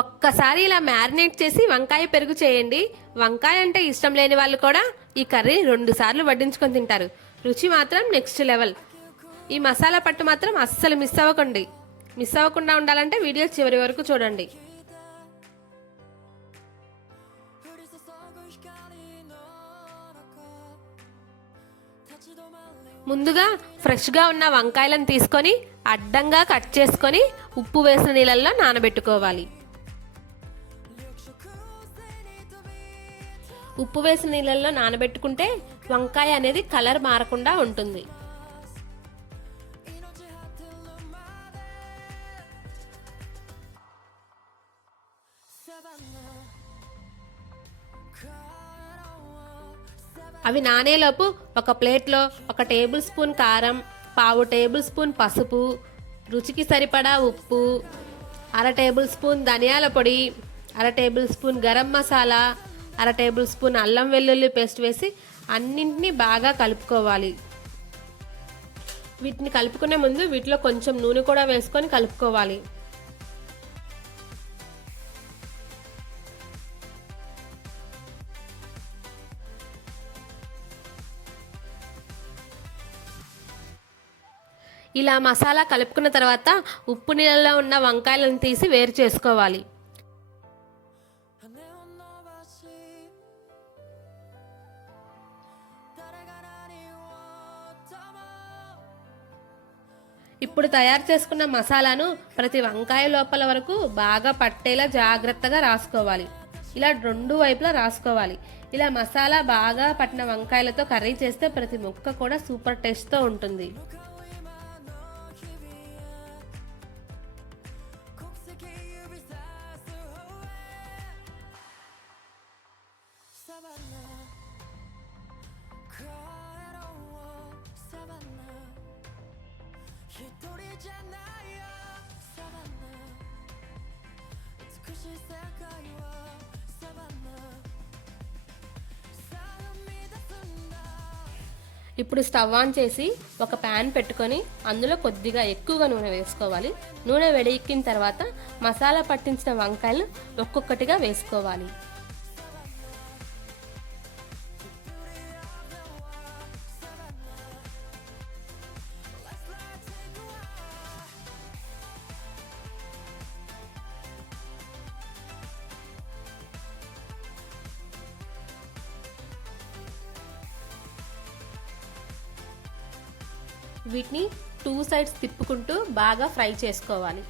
ఒక్కసారి ఇలా మ్యారినేట్ చేసి వంకాయ పెరుగు చేయండి. వంకాయ అంటే ఇష్టం లేని వాళ్ళు కూడా ఈ కర్రీ 2 సార్లు వడ్డించుకొని తింటారు. రుచి మాత్రం నెక్స్ట్ లెవెల్. ఈ మసాలా పట్టు మాత్రం అస్సలు మిస్ అవ్వకుండా ఉండాలంటే వీడియో చివరి వరకు చూడండి. ముందుగా ఫ్రెష్గా ఉన్న వంకాయలను తీసుకొని అడ్డంగా కట్ చేసుకొని ఉప్పు వేసిన నీళ్ళల్లో నానబెట్టుకోవాలి. ఉప్పు వేసిన నీళ్ళల్లో నానబెట్టుకుంటే వంకాయ అనేది కలర్ మారకుండా ఉంటుంది. అవి నానేలోపు ఒక ప్లేట్లో 1 టేబుల్ స్పూన్ కారం, 1/2 టేబుల్ స్పూన్ పసుపు, రుచికి సరిపడా ఉప్పు, 1/2 టేబుల్ స్పూన్ ధనియాల పొడి, 1/2 table spoon garam masala, 1/2 table spoon అల్లం వెల్లుల్లి పేస్ట్ వేసి అన్నింటినీ బాగా కలుపుకోవాలి. వీటిని కలుపుకునే ముందు వీటిలో కొంచెం నూనె కూడా వేసుకొని కలుపుకోవాలి. ఇలా మసాలా కలుపుకున్న తర్వాత ఉప్పు నీళ్ళలో ఉన్న వంకాయలను తీసి వేరు చేసుకోవాలి. ఇప్పుడు తయారు చేసుకున్న మసాలాను ప్రతి వంకాయ లోపల వరకు బాగా పట్టేలా జాగ్రత్తగా రాసుకోవాలి. ఇలా 2 వైపులా రాసుకోవాలి. ఇలా మసాలా బాగా పట్టిన వంకాయలతో కర్రీ చేస్తే ప్రతి ముక్క కూడా సూపర్ టేస్ట్తో ఉంటుంది. ఇప్పుడు స్టవ్ ఆన్ చేసి ఒక ప్యాన్ పెట్టుకొని అందులో కొద్దిగా ఎక్కువగా నూనె వేసుకోవాలి. నూనె వేడెక్కిన తర్వాత మసాలా పట్టించిన వంకాయలు ఒక్కొక్కటిగా వేసుకోవాలి. వీటిని 2 సైడ్స్ తిప్పుకుంటూ బాగా ఫ్రై చేసుకోవాలి.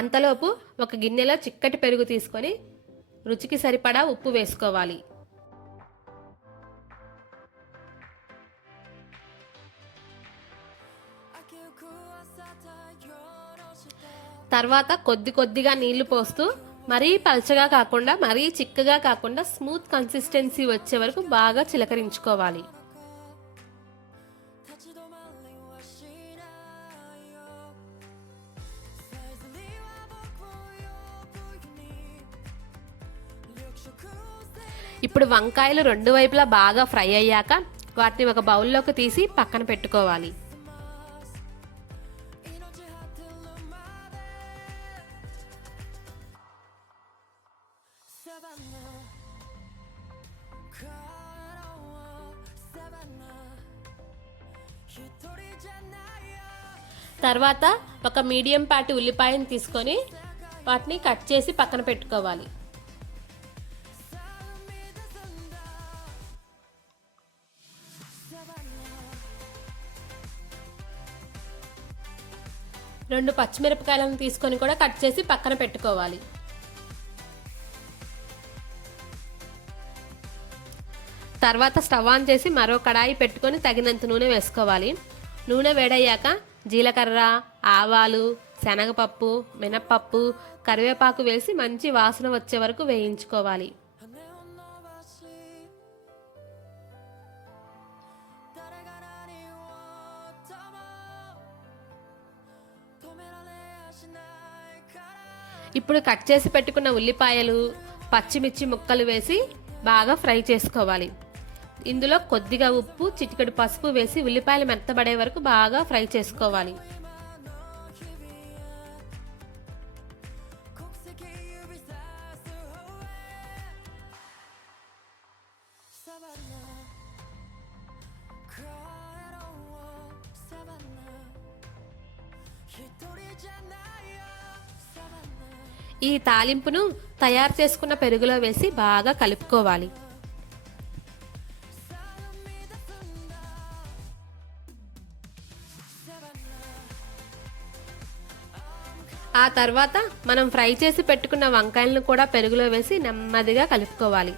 అంతలోపు ఒక గిన్నెలో చిక్కటి పెరుగు తీసుకొని రుచికి సరిపడా ఉప్పు వేసుకోవాలి. తర్వాత కొద్దిగా నీళ్లు పోస్తూ మరీ పల్చగా కాకుండా మరీ చిక్కగా కాకుండా స్మూత్ కన్సిస్టెన్సీ వచ్చే వరకు బాగా చిలకరించుకోవాలి. ఇప్పుడు వంకాయలు 2 వైపులా బాగా ఫ్రై అయ్యాక వాటిని ఒక బౌల్లోకి తీసి పక్కన పెట్టుకోవాలి. తర్వాత ఒక మీడియం పాటి ఉల్లిపాయను తీసుకొని వాటిని కట్ చేసి పక్కన పెట్టుకోవాలి. రెండు పచ్చిమిరపకాయలను తీసుకొని కూడా కట్ చేసి పక్కన పెట్టుకోవాలి. తర్వాత స్టవ్ ఆన్ చేసి మరో కడాయి పెట్టుకొని తగినంత నూనె వేసుకోవాలి. నూనె వేడయ్యాక జీలకర్ర, ఆవాలు, శనగపప్పు, మినప్పప్పు, కరివేపాకు వేసి మంచి వాసన వచ్చే వరకు వేయించుకోవాలి. ఇప్పుడు కట్ చేసి పెట్టుకున్న ఉల్లిపాయలు, పచ్చిమిర్చి ముక్కలు వేసి బాగా ఫ్రై చేసుకోవాలి. ఇందులో కొద్దిగా ఉప్పు, చిటికెడు పసుపు వేసి ఉల్లిపాయలు మెత్తబడే వరకు బాగా ఫ్రై చేసుకోవాలి. ఈ తాలింపును తయారు చేసుకున్న పెరుగులో వేసి బాగా కలుపుకోవాలి. ఆ తర్వాత మనం ఫ్రై చేసి పెట్టుకున్న వంకాయలను కూడా పెరుగులో వేసి నెమ్మదిగా కలుపుకోవాలి.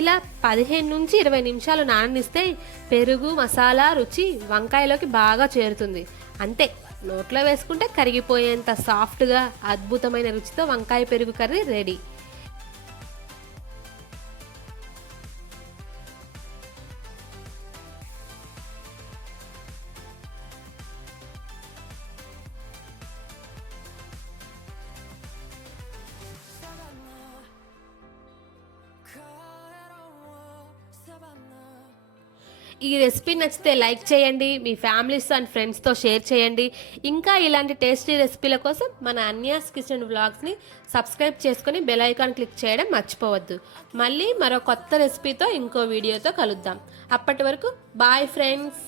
ఇలా 15 నుంచి 20 నిమిషాలు నాననిస్తే పెరుగు మసాలా రుచి వంకాయలోకి బాగా చేరుతుంది. అంతే, నోట్లో వేసుకుంటే కరిగిపోయేంత సాఫ్ట్గా అద్భుతమైన రుచితో వంకాయ పెరుగు కర్రీ రెడీ. ఈ రెసిపీ నచ్చితే లైక్ చేయండి, మీ ఫ్యామిలీస్ అండ్ ఫ్రెండ్స్తో షేర్ చేయండి. ఇంకా ఇలాంటి టేస్టీ రెసిపీల కోసం మన అన్యాస్ కిచెన్ వ్లాగ్స్ని సబ్స్క్రైబ్ చేసుకొని బెల్ ఐకాన్ క్లిక్ చేయడం మర్చిపోవద్దు. మళ్ళీ మరో కొత్త రెసిపీతో ఇంకో వీడియోతో కలుద్దాం. అప్పటి వరకు బాయ్ ఫ్రెండ్స్.